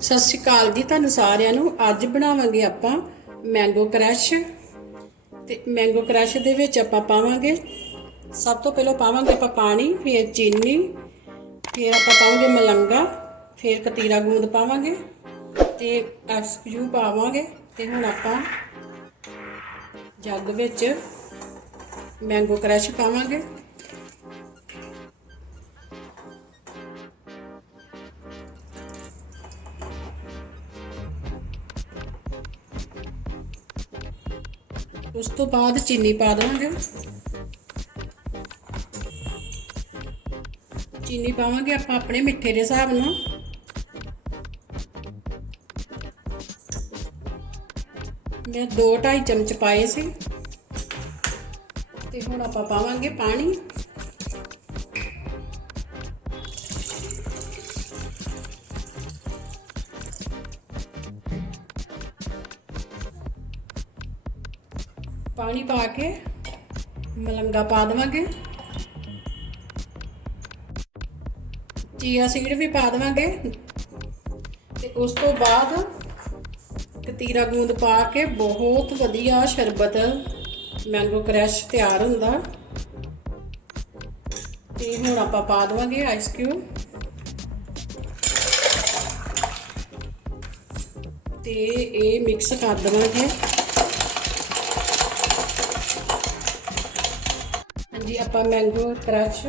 ਸਤਿ ਸ਼੍ਰੀ ਅਕਾਲ ਜੀ ਤੁਹਾਨੂੰ ਸਾਰਿਆਂ ਨੂੰ। ਅੱਜ ਬਣਾਵਾਂਗੇ ਆਪਾਂ ਮੈਂਗੋ ਕ੍ਰਸ਼ ਤੇ ਮੈਂਗੋ ਕ੍ਰਸ਼ ਦੇ ਵਿੱਚ ਆਪਾਂ ਪਾਵਾਂਗੇ, ਸਭ ਤੋਂ ਪਹਿਲਾਂ ਪਾਵਾਂਗੇ ਆਪਾਂ ਪਾਣੀ, ਫਿਰ ਚੀਨੀ, ਫਿਰ ਆਪਾਂ ਪਾਵਾਂਗੇ ਮਲੰਗਾ, ਫਿਰ ਕਤੀਰਾ ਗੂੰਦ ਪਾਵਾਂਗੇ ਤੇ ਐਕਸਕਿਊ ਪਾਵਾਂਗੇ ਤੇ ਹੁਣ ਆਪਾਂ ਜੱਗ ਵਿੱਚ ਮੈਂਗੋ ਕ੍ਰਸ਼ ਪਾਵਾਂਗੇ। ਉਸ ਤੋਂ ਬਾਅਦ ਚੀਨੀ ਪਾ ਦੇਵਾਂਗੇ। ਚੀਨੀ ਪਾਵਾਂਗੇ ਆਪਾਂ ਆਪਣੇ ਮਿੱਠੇ ਦੇ ਹਿਸਾਬ ਨਾਲ। ਮੈਂ 2.5 ਚਮਚ ਪਾਏ ਸੀ। ਤੇ ਹੁਣ ਆਪਾਂ ਪਾਵਾਂਗੇ ਪਾਣੀ। ਪਾਣੀ ਪਾ ਕੇ ਮਲੰਗਾ ਪਾ ਦੇਵਾਂਗੇ। ਚੀਆ ਸੀਡ ਵੀ ਪਾ ਦੇਵਾਂਗੇ। ਤੇ ਉਸ ਤੋਂ ਬਾਅਦ ਕਤੀਰਾ ਗੂੰਦ ਪਾ ਕੇ ਬਹੁਤ ਵਧੀਆ ਸ਼ਰਬਤ ਮੈਂਗੋ ਕ੍ਰੈਸ਼ ਤਿਆਰ ਹੁੰਦਾ। ਤੇ ਹੁਣ ਆਪਾਂ ਪਾ ਦੇਵਾਂਗੇ ਆਈਸ ਕਿਊਬ ਤੇ ਇਹ ਮਿਕਸ ਕਰ ਦੇਵਾਂਗੇ। ਜੀ, ਆਪਾਂ ਮੈਂਗੋ ਕ੍ਰਸ਼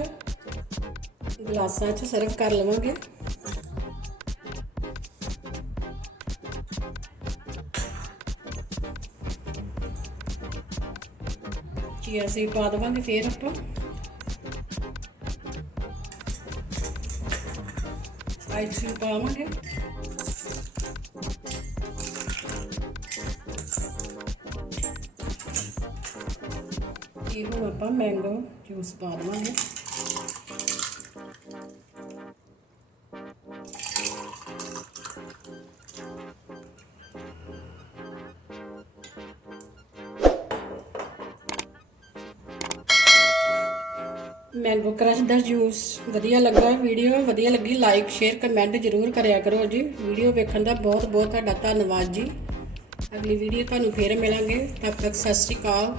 ਗਲਾਸਾਂ 'ਚ ਸਰਵ ਕਰ ਲਵਾਂਗੇ। ਜੀ ਅਸੀਂ ਪਾ ਦੇਵਾਂਗੇ ਫੇਰ ਆਪਾਂ। ਆਈਸ ਪਾਵਾਂਗੇ। ਇਹ ਹੁਣ ਆਪਾਂ ਮੈਂਗੋ ਜੂਸ ਪਾ ਦੇਵਾਂਗੇ। ਮੈਂਗੋ ਕ੍ਰਸ਼ ਦਾ ਜੂਸ ਵਧੀਆ ਲੱਗਾ। ਵੀਡੀਓ ਵਧੀਆ ਲੱਗੀ ਲਾਈਕ ਸ਼ੇਅਰ ਕਮੈਂਟ ਜ਼ਰੂਰ ਕਰਿਆ ਕਰੋ ਜੀ। ਵੀਡੀਓ ਵੇਖਣ ਦਾ ਬਹੁਤ ਬਹੁਤ ਤੁਹਾਡਾ ਧੰਨਵਾਦ ਜੀ। ਅਗਲੀ ਵੀਡੀਓ ਤੁਹਾਨੂੰ ਫੇਰ ਮਿਲਾਂਗੇ। ਤਦ ਤੱਕ ਸਤਿ ਸ਼੍ਰੀ ਅਕਾਲ।